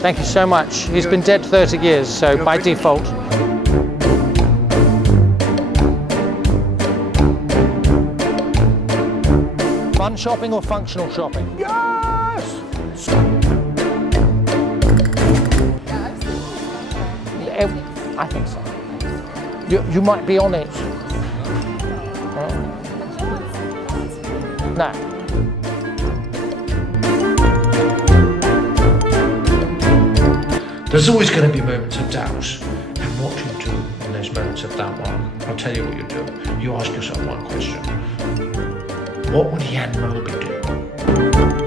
Thank you so much. He's been dead 30 years, so by default. Fun shopping or functional shopping? Yes! I think so. You might be on it. No. There's always going to be moments of doubt. And what you do in those moments of doubt, Mark, I'll tell you what you do. You ask yourself one question. What would Jan Molby do?